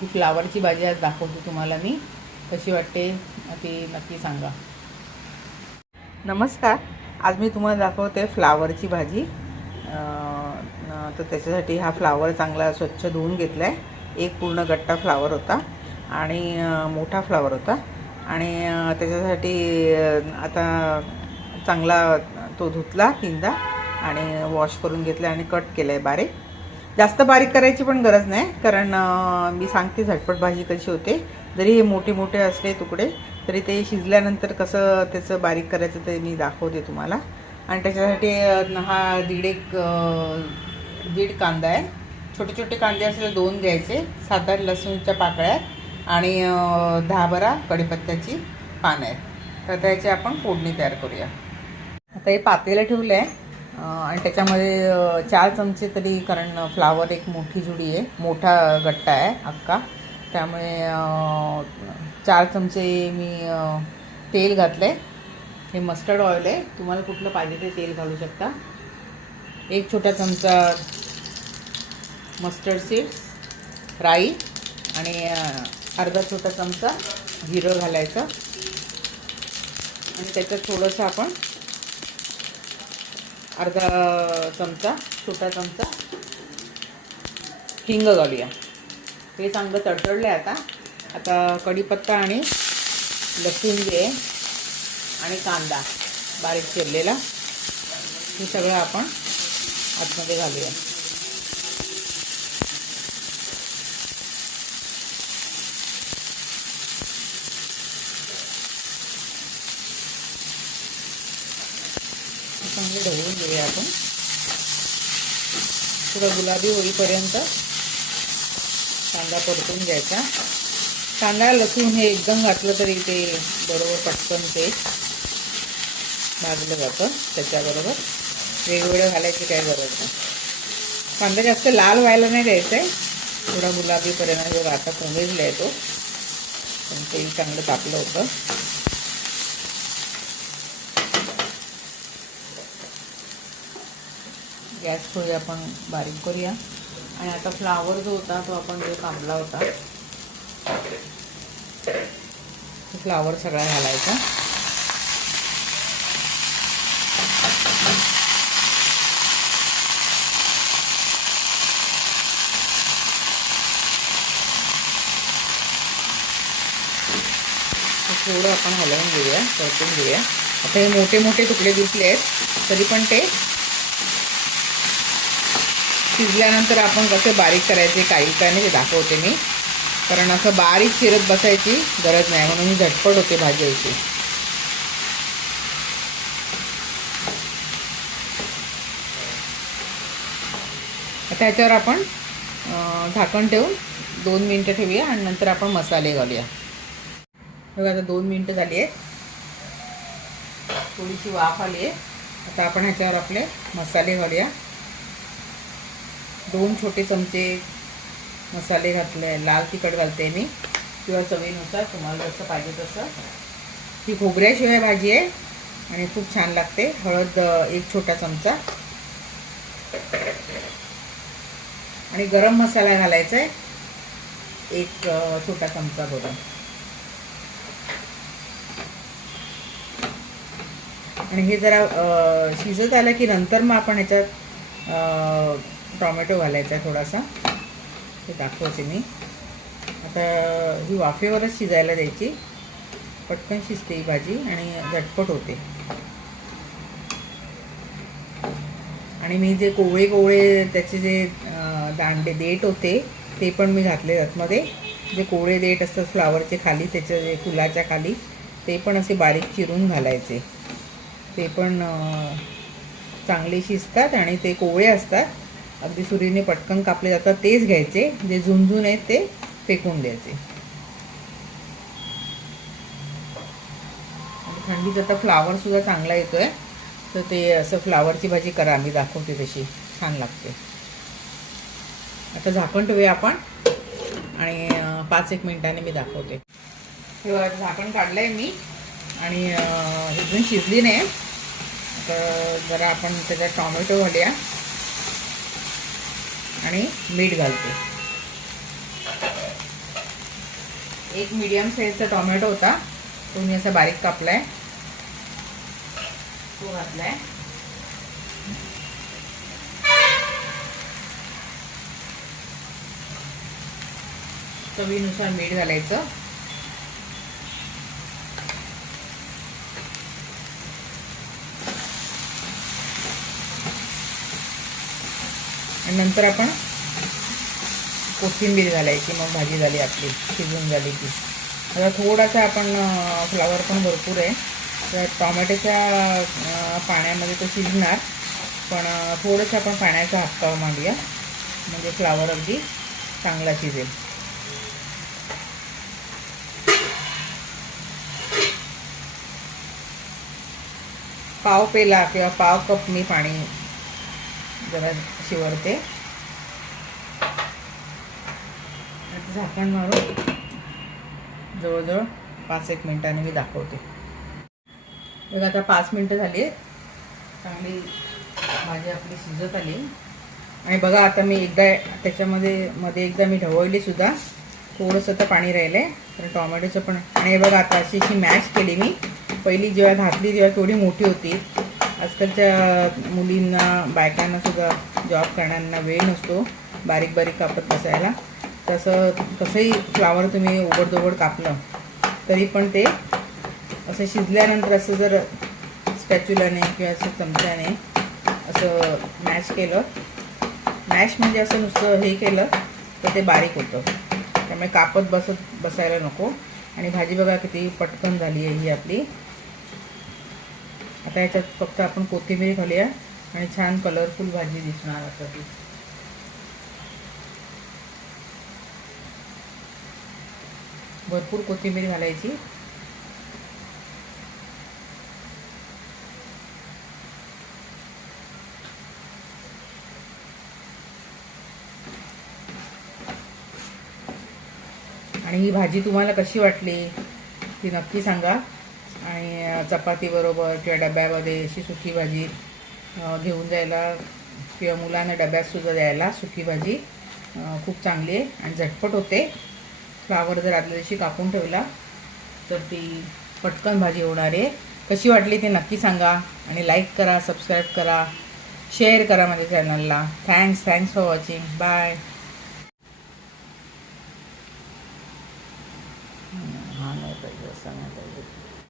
ही फ्लावरची भाजी आज दाखवते तुम्हाला मी. कशी वाटते ती नक्की सांगा. नमस्कार. आज मी तुम्हाला दाखवते फ्लावरची भाजी. तर त्याच्यासाठी हा फ्लावर चांगला स्वच्छ धुवून घेतला आहे एक पूर्ण गट्टा फ्लावर होता आणि मोठा फ्लावर होता. आणि त्याच्यासाठी आता चांगला तो धुतला तीनदा आणि वॉश करून घेतला आणि कट केला आहे बारीक. जास्त बारीक करायची पण गरज नाही कारण मी सांगते झटपट भाजी कशी होते. जरी हे मोठे मोठे असले तुकडे तरी ते शिजल्यानंतर कसं त्याचं बारीक करायचं ते मी दाखवते तुम्हाला. आणि त्याच्यासाठी हा दीड एक दीड कांदा आहे. छोटे छोटे कांदे असले दोन घ्यायचे सात आठ लसूणच्या पाकळ्या आहेत आणि दहा बारा कढीपत्त्याची पानं आहेत. तर त्याची आपण फोडणी तयार करूया. आता हे पातेलं ठेवलं आहे आणि त्याच्यामध्ये चार चमचे तरी कारण फ्लावर एक मोठी जुडी आहे. मोठा गट्टा आहे अक्का त्यामुळे चार चमचे मी तेल घातलं आहे हे मस्टर्ड ऑइल आहे. तुम्हाला कुठलं पाहिजे ते तेल घालू शकता. एक छोटा चमचा मस्टर्ड सीड्स राई आणि अर्धा छोटा चमचा जिरं घालायचं. आणि त्याच्यात थोडंसं आपण अर्धा चमचा छोटा चमचा. हिंग घालूया. हे चांगलं तडतडलं आहे आता. आता कढीपत्ता आणि लसूण जे आणि कांदा बारीक चिरलेला. हे सगळं आपण आतमध्ये घालूया. चांगले ढवळून घेऊया आपण. थोडं गुलाबी होईपर्यंत कांदा परतून घ्यायचा. कांदा लसूण हे एकदम घातलं तरी ते बरोबर पटकन ते भाजलं जातं त्याच्याबरोबर. वेगवेगळं घालायची काय गरज नाही. कांदा जास्त लाल व्हायला नाही द्यायचं आहे थोडा गुलाबीपर्यंत जो आता कोमेजला आहे तो पण ते चांगलं तापलं होतं. गॅस थोडी आपण बारीक करूया. आणि आता फ्लावर जो होता तो आपण जो कापला होता फ्लावर सगळा घालायचा. थोडं आपण हलवून घेऊया परतून घेऊया. आता हे मोठे मोठे तुकडे दिसले आहेत तरी पण ते शिजल्यानंतर आपण कसे बारीक करायचे काही काय नाही ते दाखवते मी. कारण असं बारीक चिरत बसायची गरज नाही म्हणून ही झटपट होते भाजी अशी आता ह्याच्यावर आपण झाकण ठेवून दोन मिनटं ठेवूया आणि नंतर आपण मसाले घालूया. बघा आता दोन मिनटं झाली आहेत. थोडीशी वाफ आली आहे. आता आपण ह्याच्यावर आपले मसाले घालूया. दोन छोटे चमचे मसाले घातले लाल तिखट घालते मी किंवा चवीनुसार तुम्हाला जसं पाहिजे तसं. ही खोबऱ्याशिवाय भाजी आहे आणि खूप छान लागते. हळद एक छोटा चमचा. आणि गरम मसाला घालायचा आहे एक छोटा चमचा बरोबर आणि हे जरा शिजत आलं की नंतर मग आपण ह्याच्यात टॉमॅटो घालायचा आहे थोडासा. ते दाखवते मी. आता ही वाफेवरच शिजायला द्यायची. पटकन शिजते ही भाजी आणि झटपट होते. आणि मी जे कोवळे कोवळे त्याचे जे दांडे देठ होते ते पण मी घातले आतमध्ये. जे कोवळे देठ असतात फ्लावरचे खाली त्याच्या जे फुलाच्या खाली ते पण असे बारीक चिरून घालायचे. ते पण चांगले शिजतात आणि ते कोवळे असतात. अगदी सुरीने पटकन कापले जातात तेच घ्यायचे. जे झुंझून आहेत ते फेकून द्यायचे. थंडीत आता फ्लावर सुद्धा चांगला येतोय. तर ते असं फ्लावरची भाजी करा मी दाखवते तशी. छान लागते. आता झाकण ठेवूया आपण. आणि पाच एक मिनिटाने मी दाखवते. झाकण काढलं आहे मी. आणि अजून शिजली नाही. तर जरा आपण त्याच्यात टॉमॅटो घालूया. आणि मीठ घालते. एक मीडियम साईजचा टोमॅटो होता. तो मी असा बारीक कापलाय. तो घातलाय. चवीनुसार मीठ घालायचं. आणि नंतर आपण कोथिंबीर घालायची मग भाजी झाली आपली शिजून झाली की आता थोडासा आपण फ्लावर पण भरपूर आहे. तर टॉमॅटोच्या पाण्यामध्ये तो शिजणार. पण थोडंसं आपण पाण्याचा हातकाव मांडूया म्हणजे फ्लावर अगदी चांगला शिजेल. पाव पेला किंवा पाव कप मी पाणी जरा शिवरते. आता झाकण मारून जवळजवळ पाच एक मिनिटांनी मी दाखवते. बघा आता पाच मिनटं झाली चांगली भाजी आपली शिजत आली. आणि बघा आता मी एकदा त्याच्यामध्ये मध्ये एकदा मी ढवळली सुद्धा. थोडंसं तर पाणी राहिलं आहे तर टॉमॅटोचं पण. आणि हे बघा आता अशी अशी मॅश केली मी. पहिली जेव्हा घातली तेव्हा थोडी मोठी होती. आजकालच्या मुलींना बायकांना सुद्धा जॉब करणाऱ्यांना वेळ नसतो. बारीक बारीक कापत बसायला. तसं कसंही फ्लावर तुम्ही ओबडदोबड कापलं तरी पण ते असं शिजल्यानंतर असं जर स्टॅच्युलाने किंवा असं चमच्याने असं मॅश केलं. मॅश म्हणजे असं नुसतं हे केलं तर ते बारीक होतं. त्यामुळे कापत बसत बसायला नको. आणि भाजी बघा किती पटकन झाली आहे ही आपली. आता याच्यात फक्त आपण कोथिंबीर घालूया आणि छान कलरफुल भाजी दिसणार आता ती. भरपूर कोथिंबीर घालायची. आणि ही भाजी तुम्हाला कशी वाटली ती नक्की सांगा. आणि चपातीबरोबर किंवा डब्यामध्ये अशी सुकी भाजी घेऊन जायला किंवा मुलांना डब्यातसुद्धा द्यायला सुकी भाजी खूप चांगली आहे आणि झटपट होते. फ्लावर जर आदल्या दिवशी कापून ठेवला तर ती पटकन भाजी होणार आहे. कशी वाटली ते नक्की सांगा आणि लाईक करा सबस्क्राईब करा शेअर करा माझ्या चॅनलला thanks thanks for watching bye